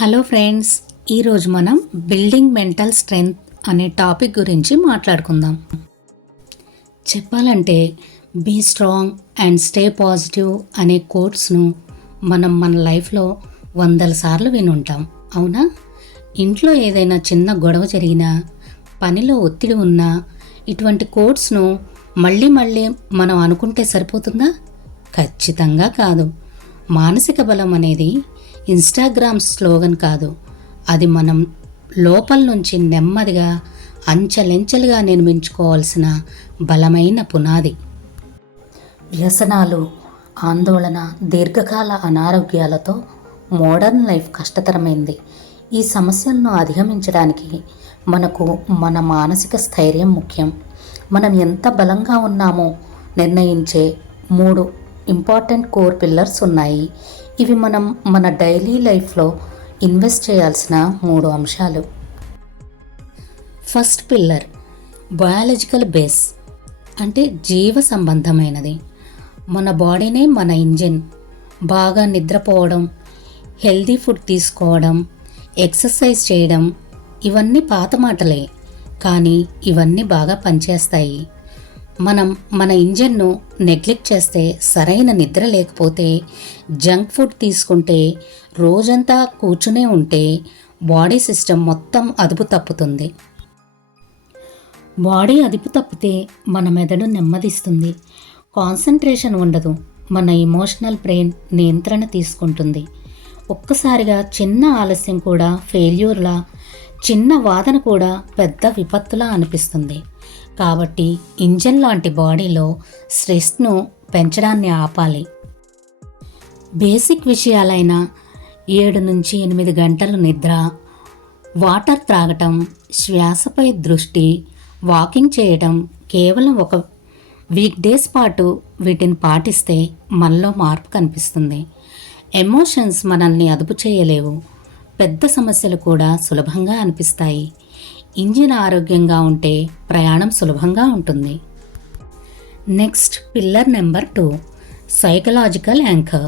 Hello friends, ఈరోజు మనం building mental strength అనే టాపిక్ గురించి మాట్లాడుకుందాం. చెప్పాలంటే be strong and stay positive అనే కోట్స్ను మనం మన లైఫ్లో వందల సార్లు వినుంటాం, అవునా? ఇంట్లో ఏదైనా చిన్న గొడవ జరిగినా, పనిలో ఒత్తిడి ఉన్నా ఇటువంటి కోట్స్ను మళ్ళీ మనం అనుకుంటే సరిపోతుందా? ఖచ్చితంగా కాదు. మానసిక బలం అనేది ఇన్స్టాగ్రామ్ స్లోగన్ కాదు, అది మనం లోపల నుంచి నెమ్మదిగా అంచెలంచెలుగా నిర్మించుకోవాల్సిన బలమైన పునాది. వ్యసనాలు, ఆందోళన, దీర్ఘకాల అనారోగ్యాలతో మోడర్న్ లైఫ్ కష్టతరమైంది. ఈ సమస్యలను అధిగమించడానికి మనకు మన మానసిక స్థైర్యం ముఖ్యం. మనం ఎంత బలంగా ఉన్నామో నిర్ణయించే 3 ఇంపార్టెంట్ కోర్ పిల్లర్స్ ఉన్నాయి. ఇవి మనం మన డైలీ లైఫ్లో ఇన్వెస్ట్ చేయాల్సిన 3 అంశాలు. ఫస్ట్ పిల్లర్ బయాలజికల్ బేస్, అంటే జీవ సంబంధమైనది. మన బాడీనే మన ఇంజిన్. బాగా నిద్రపోవడం, హెల్దీ ఫుడ్ తీసుకోవడం, ఎక్సర్సైజ్ చేయడం ఇవన్నీ పాత మాటలే, కానీ ఇవన్నీ బాగా పనిచేస్తాయి. మనం మన ఇంజన్ను నెగ్లెక్ట్ చేస్తే, సరైన నిద్ర లేకపోతే, జంక్ ఫుడ్ తీసుకుంటే, రోజంతా కూర్చునే ఉంటే బాడీ సిస్టమ్ మొత్తం అదుపు తప్పుతుంది. బాడీ అదుపు తప్పితే మన మెదడు నెమ్మదిస్తుంది, కాన్సంట్రేషన్ ఉండదు, మన ఎమోషనల్ బ్రెయిన్ నియంత్రణ తీసుకుంటుంది. ఒక్కసారిగా చిన్న ఆలస్యం కూడా ఫెయిల్యూర్లా, చిన్న వాదన కూడా పెద్ద విపత్తులా అనిపిస్తుంది. కాబట్టి ఇంజన్ లాంటి బాడీలో స్ట్రెస్ను పెంచడాన్ని ఆపాలి. బేసిక్ విషయాలైన 7 నుంచి 8 గంటలు నిద్ర, వాటర్ త్రాగటం, శ్వాసపై దృష్టి, వాకింగ్ చేయడం, కేవలం ఒక వీక్ డేస్ పాటు వీటిని పాటిస్తే మనలో మార్పు కనిపిస్తుంది. ఎమోషన్స్ మనల్ని అదుపు చేయలేవు, పెద్ద సమస్యలు కూడా సులభంగా అనిపిస్తాయి. ఇంజిన్ ఆరోగ్యంగా ఉంటే ప్రయాణం సులభంగా ఉంటుంది. Next pillar number 2 psychological anchor,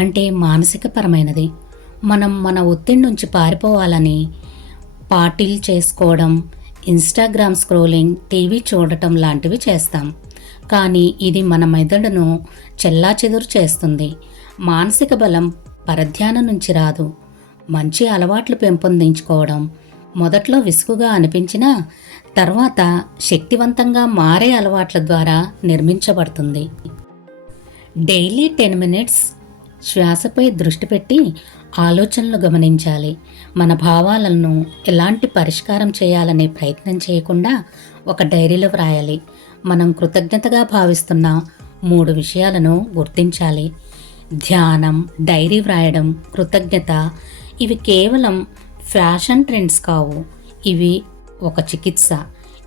అంటే మానసికపరమైనది. మనం మన ఒత్తిడి నుంచి పారిపోవాలని పార్టీలు చేసుకోవడం, ఇన్స్టాగ్రామ్ స్క్రోలింగ్, టీవీ చూడటం లాంటివి చేస్తాం. కానీ ఇది మన మెదడును చెల్లాచెదురు చేస్తుంది. మానసిక బలం పరధ్యానం నుంచి రాదు. మంచి అలవాట్లు పెంపొందించుకోవడం మొదట్లో విసుగుగా అనిపించినా తర్వాత శక్తివంతంగా మారే అలవాట్ల ద్వారా నిర్మించబడుతుంది. డైలీ 10 minutes శ్వాసపై దృష్టి పెట్టి ఆలోచనలు గమనించాలి. మన భావాలను ఎలాంటి పరిష్కారం చేయాలనే ప్రయత్నం చేయకుండా ఒక డైరీలో వ్రాయాలి. మనం కృతజ్ఞతగా భావిస్తున్న 3 విషయాలను గుర్తించాలి. ధ్యానం, డైరీ వ్రాయడం, కృతజ్ఞత ఇవి కేవలం ఫ్యాషన్ ట్రెండ్స్ కావు, ఇవి ఒక చికిత్స.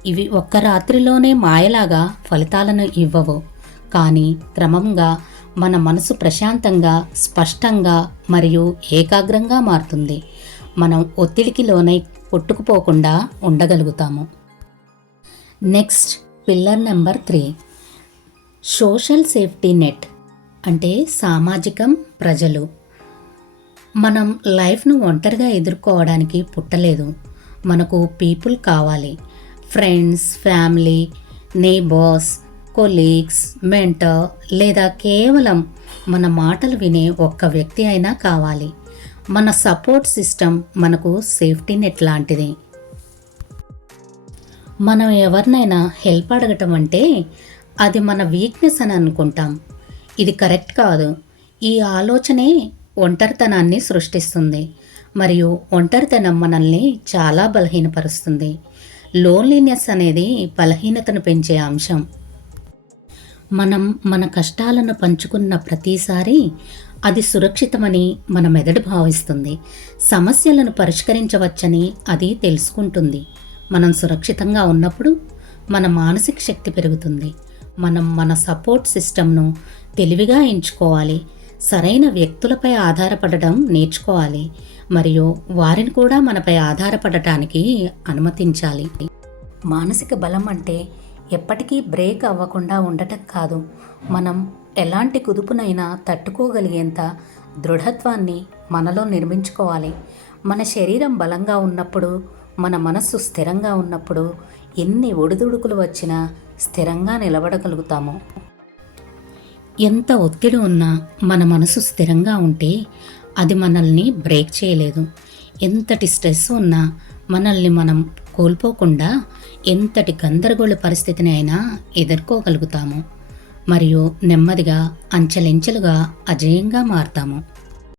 ఇవి ఒక్క రాత్రిలోనే మాయలాగా ఫలితాలను ఇవ్వవు, కానీ క్రమంగా మన మనసు ప్రశాంతంగా, స్పష్టంగా మరియు ఏకాగ్రంగా మారుతుంది. మనం ఒత్తిడికి లోనై కొట్టుకుపోకుండా ఉండగలుగుతాము. Next pillar number 3 social safety net, అంటే సామాజికం, ప్రజలు. మనం లైఫ్ను ఒంటరిగా ఎదుర్కోవడానికి పుట్టలేదు. మనకు పీపుల్ కావాలి. Friends, family, neighbours, colleagues, mentor, లేదా కేవలం మన మాటలు వినే ఒక్క వ్యక్తి అయినా కావాలి. మన సపోర్ట్ సిస్టమ్ మనకు సేఫ్టీ నెట్ లాంటిది. మనం ఎవరినైనా హెల్ప్ అడగటం అంటే అది మన వీక్నెస్ అని అనుకుంటాం. ఇది కరెక్ట్ కాదు. ఈ ఆలోచనే ఒంటరితనాన్ని సృష్టిస్తుంది, మరియు ఒంటరితనం మనల్ని చాలా బలహీనపరుస్తుంది. లోన్లీనెస్ అనేది బలహీనతను పెంచే అంశం. మనం మన కష్టాలను పంచుకున్న ప్రతిసారి అది సురక్షితమని మన మెదడు భావిస్తుంది. సమస్యలను పరిష్కరించవచ్చని అది తెలుసుకుంటుంది. మనం సురక్షితంగా ఉన్నప్పుడు మన మానసిక శక్తి పెరుగుతుంది. మనం మన సపోర్ట్ సిస్టమ్ను తెలివిగా ఎంచుకోవాలి. సరైన వ్యక్తులపై ఆధారపడడం నేర్చుకోవాలి, మరియు వారిని కూడా మనపై ఆధారపడటానికి అనుమతించాలి. మానసిక బలం అంటే ఎప్పటికీ బ్రేక్ అవ్వకుండా ఉండటం కాదు, మనం ఎలాంటి కుదుపునైనా తట్టుకోగలిగేంత దృఢత్వాన్ని మనలో నిర్మించుకోవాలి. మన శరీరం బలంగా ఉన్నప్పుడు, మన మనస్సు స్థిరంగా ఉన్నప్పుడు ఎన్ని ఒడిదుడుకులు వచ్చినా స్థిరంగా నిలబడగలుగుతాము. ఎంత ఒత్తిడి ఉన్నా మన మనసు స్థిరంగా ఉంటే అది మనల్ని బ్రేక్ చేయలేదు. ఎంతటి స్ట్రెస్ ఉన్నా మనల్ని మనం కోల్పోకుండా ఎంతటి గందరగోళ పరిస్థితిని అయినా ఎదుర్కోగలుగుతాము. మరియు నెమ్మదిగా అంచెలంచెలుగా అజేయంగా మారతాము.